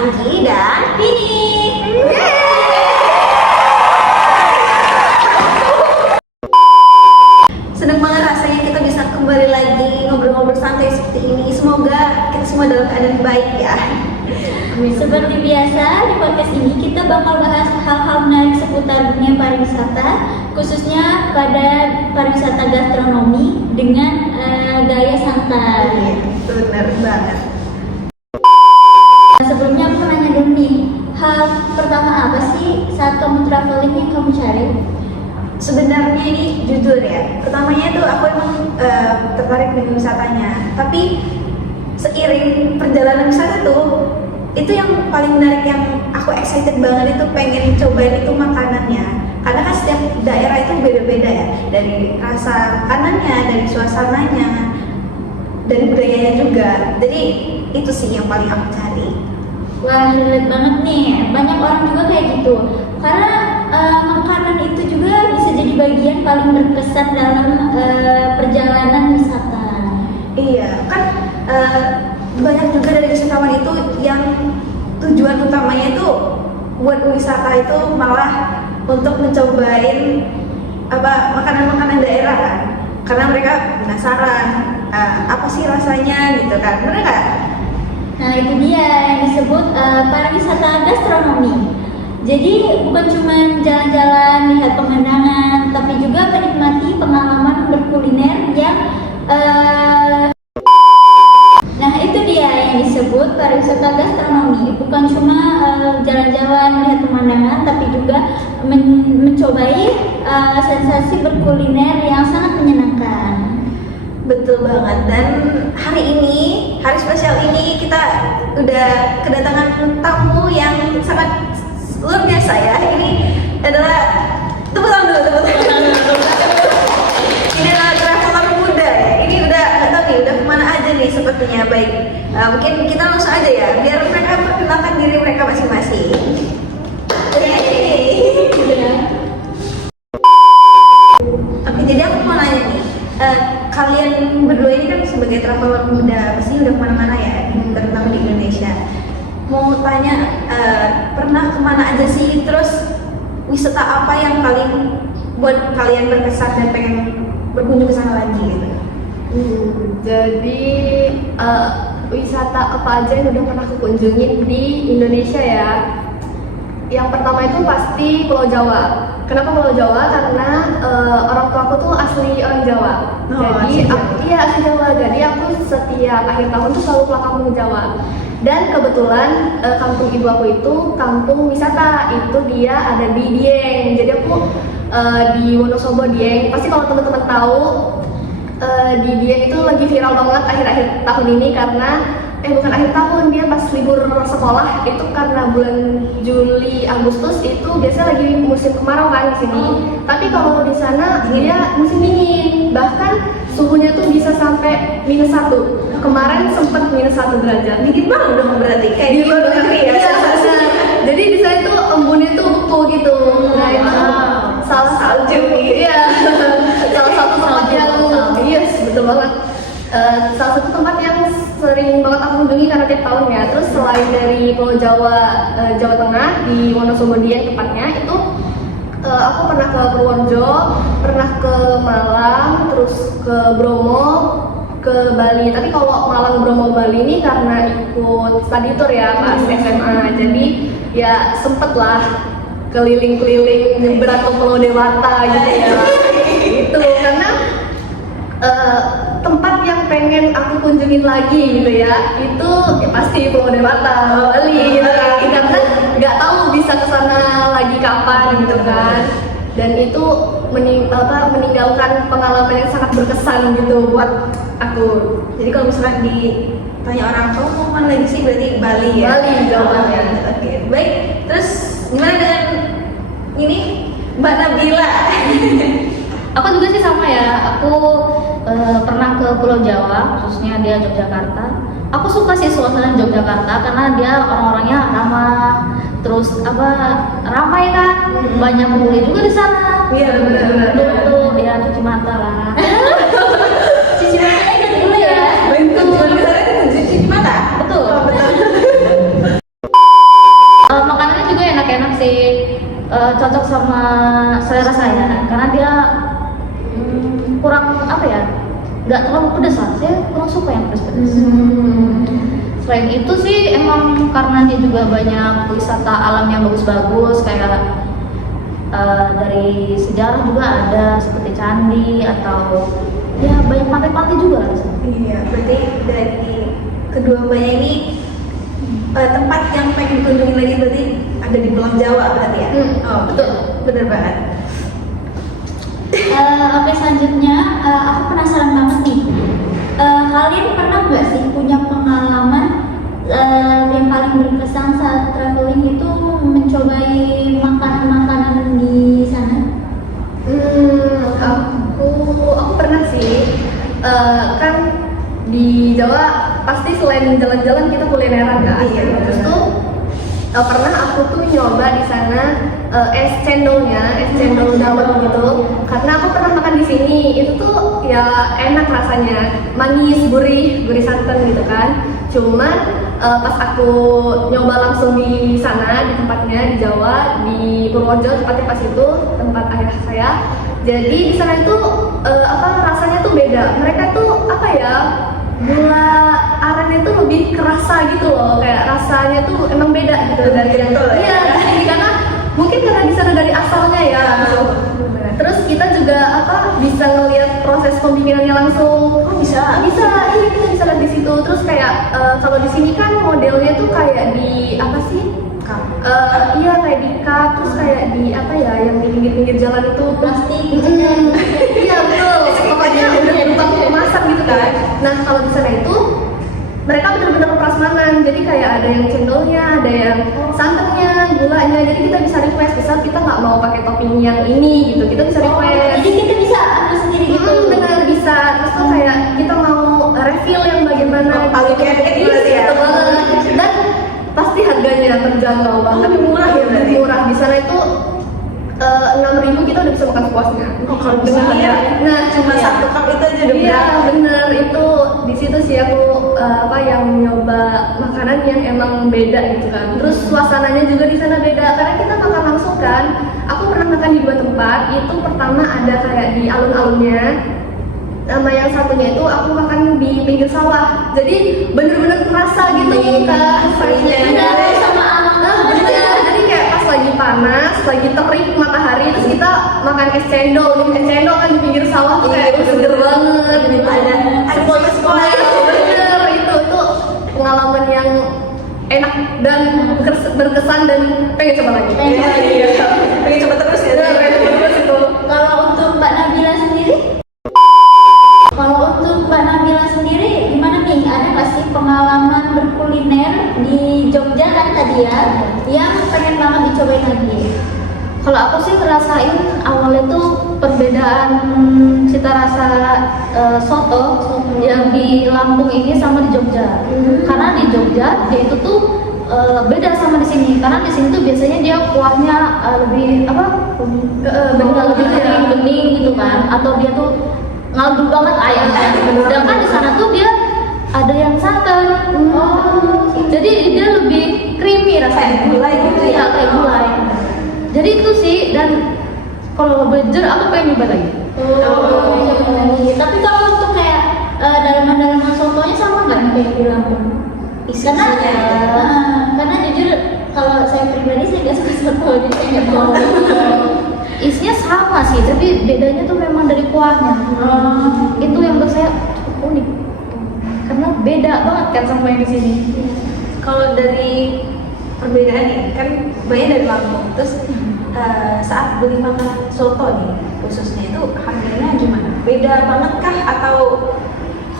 Anggi dan Vini. Senang banget rasanya kita bisa kembali lagi ngobrol-ngobrol santai seperti ini. Semoga kita semua dalam keadaan baik ya. Seperti biasa, di podcast ini kita bakal bahas hal-hal menarik seputar dunia pariwisata, khususnya pada pariwisata gastronomi dengan gaya santai. Benar banget. Sebelumnya aku nanya dulu nih, hal pertama apa sih saat kamu traveling yang kamu cari? Sebenarnya ini jujur ya, pertamanya tuh aku emang tertarik dengan wisatanya. Tapi seiring perjalanan wisata tuh, itu yang paling menarik, yang aku excited banget itu pengen cobain itu makanannya. Karena kan setiap daerah itu beda-beda ya, dari rasa makanannya, dari suasananya, dari budayanya juga. Jadi itu sih yang paling aku cari. Wah, relate banget nih. Banyak orang juga kayak gitu. Karena makanan itu juga bisa jadi bagian paling berkesan dalam perjalanan wisata. Iya, kan banyak juga dari wisatawan itu yang tujuan utamanya itu buat wisata itu malah untuk mencobain makanan-makanan daerah kan. Karena mereka penasaran apa sih rasanya gitu kan. Bener nggak? Nah, itu dia yang disebut pariwisata gastronomi. Jadi bukan cuma jalan-jalan, lihat pemandangan, tapi juga menikmati pengalaman berkuliner yang nah, itu dia yang disebut pariwisata gastronomi. Bukan cuma jalan-jalan, lihat pemandangan, tapi juga mencobai sensasi berkuliner yang sangat menyenangkan. Betul banget. Dan hari ini, hari spesial ini, kita udah kedatangan tamu yang sangat luar biasa ya. Ini adalah tepuk tangan dulu. Ini adalah traveler muda ya. Ini udah nggak tahu nih udah kemana aja nih sepertinya. Baik, mungkin kita langsung aja ya, biar mereka perkenalkan diri mereka masing-masing. Oke, jadi aku mau nanya nih, kalian berdua ini kan sebagai traveler muda pasti udah kemana-mana ya, terutama di Indonesia. Mau tanya, pernah kemana aja sih? Terus wisata apa yang paling buat kalian berkesan dan pengen berkunjung ke sana lagi gitu? Jadi wisata apa aja yang udah pernah aku kunjungin di Indonesia ya? Yang pertama itu pasti Pulau Jawa. Kenapa Pulau Jawa? Karena orang tua aku tuh asli orang Jawa. Jadi asli Jawa. Jadi aku setiap akhir tahun tuh selalu pulang kampung Jawa. Dan kebetulan kampung ibu aku itu kampung wisata. Itu dia ada di Dieng. Jadi aku di Wonosobo Dieng. Pasti kalau teman-teman tahu di Dieng itu lagi viral banget akhir-akhir tahun ini karena bukan akhir tahun, dia pas libur sekolah itu karena bulan Juli Agustus itu biasanya lagi musim kemarau kan di sini. Tapi kalau di sana dia musim dingin, bahkan suhunya tuh bisa sampai -1. Kemarin sempat -1 derajat. Dingin banget dong berarti, kayak di luar negeri ya. Iya, jadi di sana tuh embunnya tuh beku gitu. Nah, itu salah satu salah satu tempat yang betul banget. Salah satu tempat yang sering banget aku kunjungi karena tiap tahun ya. Terus selain dari Pulau Jawa, Jawa Tengah di Wonosobo Dieng tepatnya itu, aku pernah ke Purworejo, pernah ke Malang, terus ke Bromo, ke Bali. Tapi kalau Malang, Bromo, Bali ini karena ikut study tour ya pas SMA, jadi ya sempet lah keliling-keliling nyebrang ke Pulau Dewata gitu ya. Itu karena tempat yang pengen aku kunjungin lagi gitu ya, itu ya pasti Pulau Dewata, Bali gitu kan. Karena nggak tahu bisa kesana lagi kapan gitu kan. Dan itu meninggalkan pengalaman yang sangat berkesan gitu buat aku. Jadi kalau misalkan ditanya orang tua mau kemana lagi sih, berarti Bali ya? Bali jawabannya. Oke, baik. Terus gimana dengan ini Mbak Nabila? Aku juga sih sama ya, aku pernah ke Pulau Jawa, khususnya dia Yogyakarta. Aku suka sih suasana Yogyakarta karena dia orang-orangnya ramah, terus ramai kan, banyak bule juga di sana. Iya benar-benar. Tuh ya cuci mata lah. Cuci mata kan dulu ya. Betul. Cuci mata. Betul. Oh, betul. cocok sama selera saya karena dia kurang apa ya, nggak terlalu pedas lah. Saya kurang suka yang pedas-pedas. Selain itu sih emang karena dia juga banyak wisata alam yang bagus-bagus kayak dari sejarah juga ada seperti candi atau ya banyak pantai-pantai juga. Iya, berarti dari kedua banyak ini tempat yang pengen dikunjungi lagi berarti ada di Pulau Jawa berarti ya? Oh betul, bener banget. Oke, selanjutnya aku penasaran banget nih. Kalian pernah nggak sih punya pengalaman yang paling berkesan saat traveling itu mencobai makanan-makanan di sana? Aku pernah sih. Kan di Jawa pasti selain jalan-jalan kita kulineran kan. Iya. Terus tuh pernah aku tuh nyoba di sana es cendol dawet gitu. Karena aku pernah makan di sini, itu tuh ya enak rasanya, manis, gurih santan gitu kan. Cuman pas aku nyoba langsung di sana, di tempatnya di Jawa, di Purworejo tepatnya pas itu tempat ayah saya. Jadi di sana itu rasanya tuh beda. Mereka tuh apa ya, gula arennya tuh lebih kerasa gitu loh, kayak rasanya tuh emang beda gitu dari yang iya. Jadi karena mungkin karena di sana dari asalnya ya. Terus kita juga bisa ngelihat proses pembikinannya langsung. Bisa. Iya kita bisa lihat di situ. Terus kayak kalau di sini kan modelnya tuh kayak di apa sih? Iya kayak di cup, terus kayak di apa ya yang di pinggir-pinggir jalan itu Plastik. Iya betul. Pokoknya udah berubah kemasan gitu kan. Nah kalau di sana itu mereka benar-benar prasmanan. Jadi kayak ada yang cendolnya, ada yang santannya, gulanya. Jadi kita bisa request, misal kita nggak mau pakai topping yang ini gitu, kita bisa request. Jadi kita bisa ambil sendiri gitu. Benar bisa. Terus tuh kayak kita mau refill yang bagaimana. Paling kayak berarti ya. Betul banget. Dan pasti harganya terjangkau banget. Tapi murah ya berarti? Murah. Di sana itu 6.000 kita udah bisa makan sepuasnya. Kalau bisa ya. Nah Cuma iya. satu cup itu aja udah Iya berapa? bener, itu di situ sih aku yang nyoba makanan yang emang beda gitu kan. Terus suasananya juga di sana beda karena kita makan langsung kan. Aku pernah makan di 2 tempat. Itu pertama ada kayak di alun-alunnya. Sama yang satunya itu aku makan di pinggir sawah. Jadi bener-bener kerasa gitu kan freshnya. Sama alam. Bener. Jadi kayak pas lagi panas, lagi terik matahari, terus kita makan es cendol. Es cendol kan di pinggir sawah tuh kayak seger banget gitu. Ada spoiler. Bener, itu pengalaman yang enak dan berkesan dan pengen coba lagi. Pengen coba terus ya. Pengen coba terus itu. Kalau untuk Mbak Nabila sendiri? Kalau untuk Mbak Nabila sendiri, gimana nih? Ada nggak sih pengalaman berkuliner di Jogja kan tadi ya, yang pengen banget dicobain lagi? Kalau aku sih ngerasain awalnya tuh perbedaan cita rasa soto yang di Lampung ini sama di Jogja. Karena di Jogja dia itu tuh beda sama di sini. Karena di sini tuh biasanya dia kuahnya lebih lebih bening gitu kan, atau dia tuh ngaldu banget ayamnya. Sedangkan di sana tuh dia ada yang santan. Jadi dia lebih creamy rasanya. Kayak gulai gitu ya? Iya, kayak gulai. Jadi itu sih, dan kalau belajar aku pengen nyoba lagi. Tapi kalau untuk kayak dalaman-dalaman sotonya sama nggak nih kayak di Lampung? Karena jujur kalau saya pribadi saya nggak suka soto, jadi saya nggak tahu. Isinya sama sih, tapi bedanya tuh memang dari kuahnya. Itu yang menurut saya cukup unik. Karena beda banget kan sama yang di sini. Kalau dari perbedaan nih, kan banyak dari Lampung. Terus saat beli makanan soto nih, khususnya itu harganya gimana? Beda banget kah atau?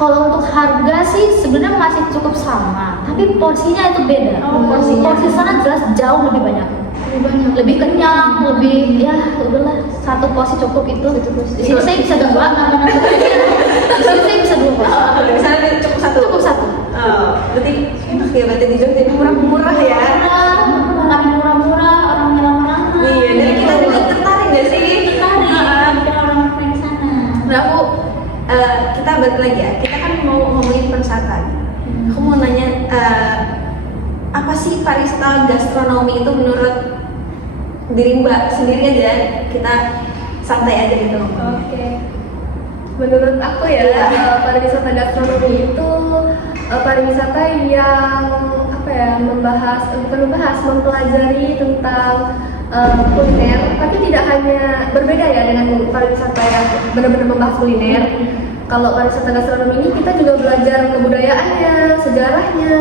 Kalau untuk harga sih sebenarnya masih cukup sama, tapi porsinya itu beda. Porsi sana jelas jauh lebih banyak. Lebih kenyang, lebih ya udahlah, satu porsi cukup itu. Di sini saya bisa 2, di sini saya bisa 2 porsi. Di sana cukup satu. Cukup 1. Berarti enak ya, berarti di Jogja ini murah-murah ya. Makan murah-murah, orangnya ramah-ramah. Iya, dan kita juga tertarik nggak sih? Tertarik, bikin orang pengen sana. Nah aku kita balik lagi ya. Kita kan mau ngomongin pariwisata. Aku mau nanya apa sih pariwisata gastronomi itu menurut diri Mbak sendiri aja, kita santai aja gitu. Oke. Menurut aku ya, pariwisata gastronomi itu pariwisata yang mempelajari tentang kuliner, tapi tidak hanya berbeda ya dengan pariwisata yang benar-benar membahas kuliner. Kalau pariwisata gastronomi ini kita juga belajar kebudayaannya, sejarahnya,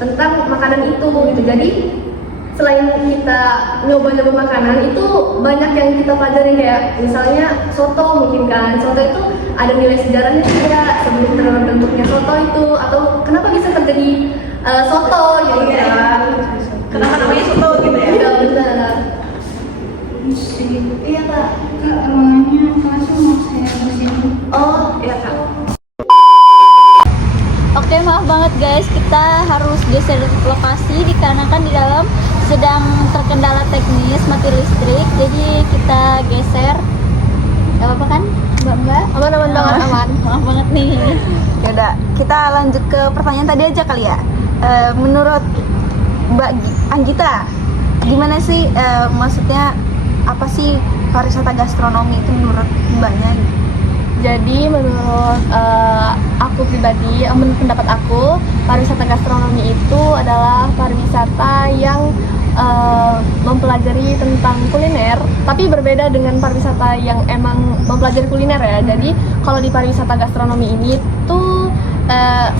tentang makanan itu gitu. Jadi selain kita nyoba-nyoba makanan itu banyak yang kita pelajari, kayak misalnya soto mungkin kan. Soto itu ada nilai sejarahnya juga sebelum terbentuknya soto itu, atau kenapa bisa terjadi soto gitu kan. Kenapa namanya soto gitu ya? Iya benar. Iya kak, ruangannya kelasnya mau saya bersihin. Oh iya kak. Oke, maaf banget guys, kita harus geser lokasi dikarenakan di dalam sedang terkendala teknis mati listrik, jadi kita geser. Gak apa-apa kan mbak? Aman banget, aman. Maaf banget nih. Yaudah, kita lanjut ke pertanyaan tadi aja kali ya. Menurut Mbak Anggita, gimana sih maksudnya apa sih pariwisata gastronomi itu menurut Mbaknya? Jadi menurut aku pribadi, menurut pendapat aku, pariwisata gastronomi itu adalah pariwisata yang mempelajari tentang kuliner, tapi berbeda dengan pariwisata yang emang mempelajari kuliner ya. Jadi kalau di pariwisata gastronomi ini tuh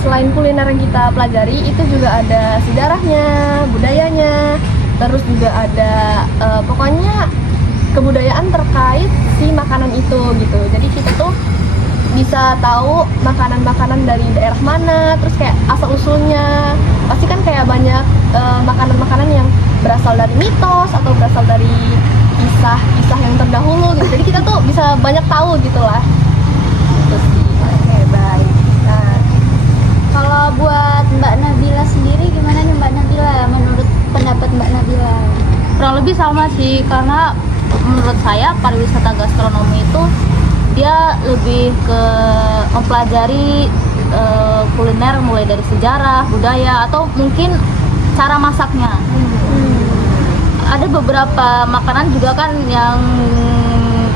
selain kuliner yang kita pelajari, itu juga ada sejarahnya, budayanya, terus juga ada pokoknya kebudayaan terkait si makanan itu gitu. Jadi kita tuh bisa tahu makanan-makanan dari daerah mana, terus kayak asal-usulnya. Pasti kan kayak banyak makanan-makanan yang berasal dari mitos atau berasal dari kisah-kisah yang terdahulu gitu. Jadi kita tuh bisa banyak tahu gitu lah. Oke, baik. Nah, Kalau buat Mbak Nabila sendiri gimana nih Mbak Nabila? Menurut pendapat Mbak Nabila? Kurang lebih sama sih, karena menurut saya pariwisata gastronomi itu dia lebih ke mempelajari kuliner mulai dari sejarah, budaya, atau mungkin cara masaknya. Ada beberapa makanan juga kan yang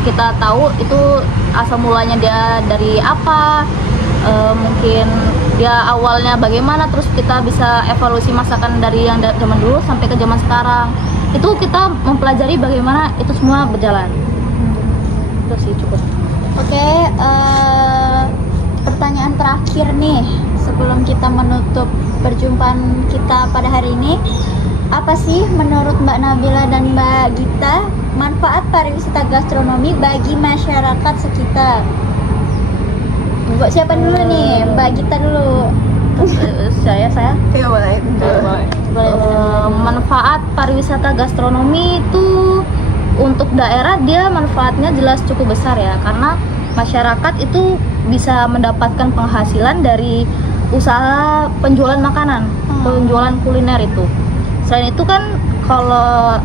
kita tahu itu asal mulanya dia dari apa, mungkin dia awalnya bagaimana, terus kita bisa evaluasi masakan dari yang zaman dulu sampai ke zaman sekarang. Itu kita mempelajari bagaimana itu semua berjalan. Itu sih cukup. Oke, pertanyaan terakhir nih sebelum kita menutup perjumpaan kita pada hari ini. Apa sih menurut Mbak Nabila dan Mbak Gita manfaat pariwisata gastronomi bagi masyarakat sekitar? Buat siapa dulu nih? Mbak Gita dulu. saya ya boleh. Manfaat pariwisata gastronomi itu untuk daerah, dia manfaatnya jelas cukup besar ya, karena masyarakat itu bisa mendapatkan penghasilan dari usaha penjualan makanan, penjualan kuliner itu. Selain itu kan kalau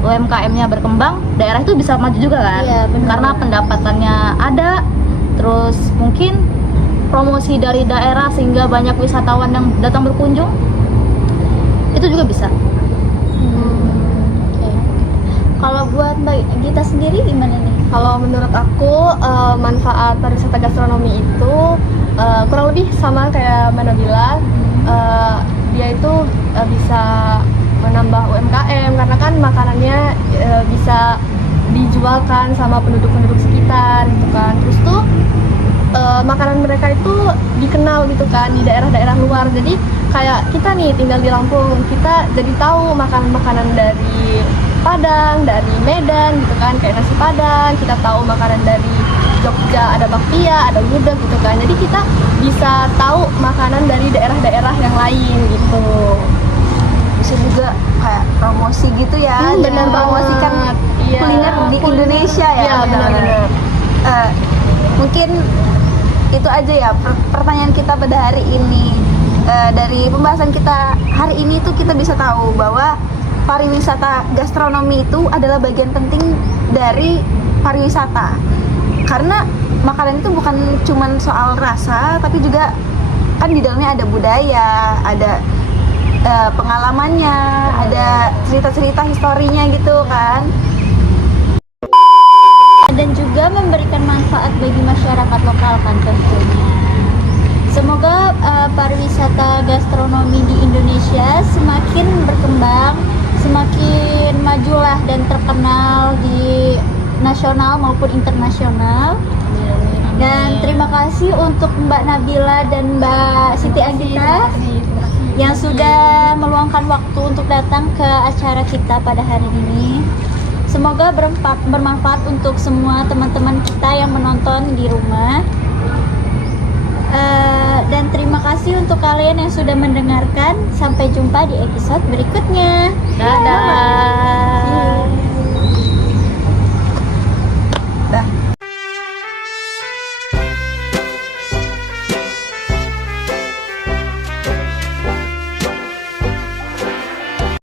UMKM-nya berkembang, daerah itu bisa maju juga kan. Iya, benar. Karena pendapatannya ada, terus mungkin promosi dari daerah sehingga banyak wisatawan yang datang berkunjung, itu juga bisa. Oke. Kalau buat Mbak Gita sendiri gimana nih? Kalau menurut aku manfaat pariwisata gastronomi itu kurang lebih sama kayak Mbak Nabila. Dia itu bisa menambah UMKM karena kan makanannya bisa dijualkan sama penduduk-penduduk sekitar gitu kan. Terus tuh makanan mereka itu dikenal gitu kan di daerah-daerah luar. Jadi kayak kita nih tinggal di Lampung, kita jadi tahu makanan-makanan dari Padang, dari Medan gitu kan, kayak nasi Padang. Kita tahu makanan dari Jogja, ada bakpia, ada gudeg gitu kan. Jadi kita bisa tahu makanan dari daerah-daerah yang lain gitu. Bisa juga kayak promosi gitu ya. Benar banget. Promosikan Iya. kuliner di Indonesia ya. Iya, benar-benar. Mungkin itu aja ya pertanyaan kita pada hari ini. Dari pembahasan kita hari ini tuh kita bisa tahu bahwa pariwisata gastronomi itu adalah bagian penting dari pariwisata. Karena makanan itu bukan cuma soal rasa, tapi juga kan di dalamnya ada budaya, ada pengalamannya, ada cerita-cerita historinya gitu kan. Dan juga memberikan manfaat bagi masyarakat lokal kan tentunya. Semoga pariwisata gastronomi di Indonesia semakin berkembang, semakin majulah dan terkenal di nasional maupun internasional. Dan terima kasih untuk Mbak Nabila dan Mbak Siti Anggita yang sudah meluangkan waktu untuk datang ke acara kita pada hari ini. Semoga bermanfaat untuk semua teman-teman kita yang menonton di rumah. Dan terima kasih untuk kalian yang sudah mendengarkan. Sampai jumpa di episode berikutnya. Dadah.